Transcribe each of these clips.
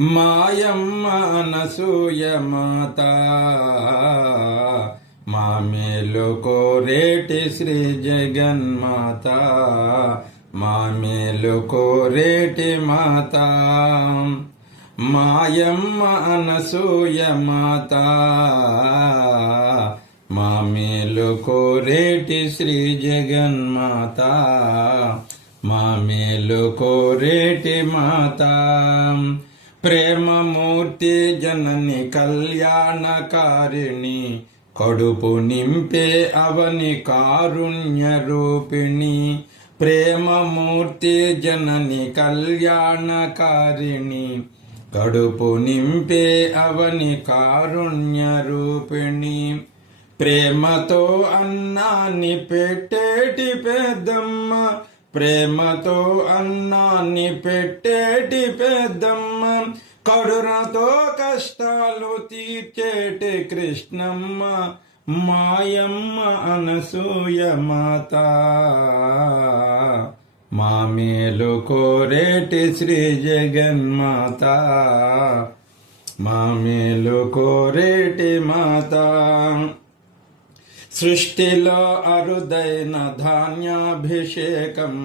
మాయమ్మ అనసూయ మాత మా మేలు కోరేటి శ్రీ జగన్మాత మా మేలు కోరేటి మాత మాయమ్మ అనసూయ మాత మా మేలు కోరేటి శ్రీ జగన్మాత మా మేలు కోరేటి మాత ప్రేమమూర్తి జనని కళ్యాణకారిణి కడుపు నింపే అవని కారుణ్య రూపిణి ప్రేమమూర్తి జనని కళ్యాణకారిణి కడుపు నింపే అవని కారుణ్య రూపిణి ప్రేమతో అన్నాన్ని పెట్టేటి పెద్దమ్మ ప్రేమతో అన్నాన్ని పెట్టేటి పెద్దమ్మ కరుణతో కష్టాలు తీర్చేటి కృష్ణమ్మ మాయమ్మ అనసూయ మాత మా మేలు కోరేటి శ్రీ జగన్మాత మా మేలు కోరేటి మాత సృష్టిలో అరుదైన ధాన్యాభిషేకం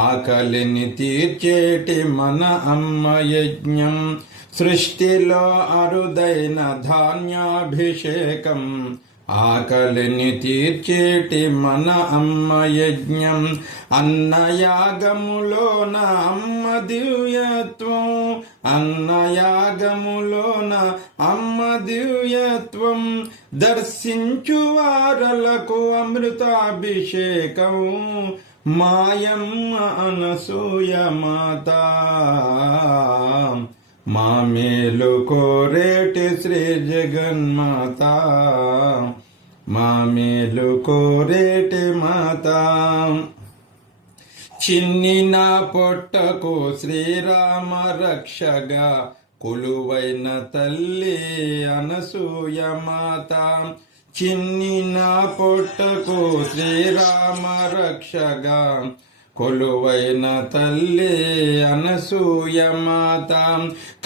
ఆకలిని తీర్చేటి మన అమ్మ యజ్ఞం సృష్టిలో అరుదైన ధాన్యాభిషేకం ఆకలిని తీర్చేటి మన అమ్మ యజ్ఞం అన్నయాగములోన అమ్మ దివ్యత్వం అన్నయాగములోన అమ్మ దివ్యత్వం దర్శించు వారలకు అమృతాభిషేకం మాయమ్మ అనసూయ మాత మా మేలు కోరేటి శ్రీ జగన్మాత మా మేలు కోరేటి మాత చిన్నిన పొట్టకు శ్రీరామ రక్షగా కొలువైన తల్లి అనసూయ మాత చిన్నిన పొట్టకు శ్రీరామ రక్షగా కొలువైన తల్లి అనసూయ మాత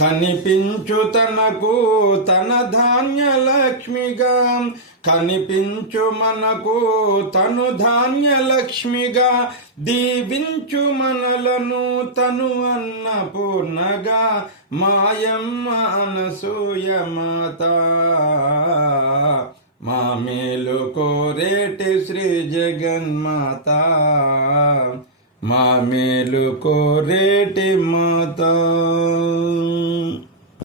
కనిపించు తనకు తన ధాన్యలక్ష్మిగా కనిపించు మనకు తను ధాన్యలక్ష్మిగా దీవించు మనలను తను అన్నపూర్ణగా మాయమ్మ అనసూయ మాత మా మేలు కోరేటి శ్రీ జగన్మాత మా మేలు కోరేటి మాత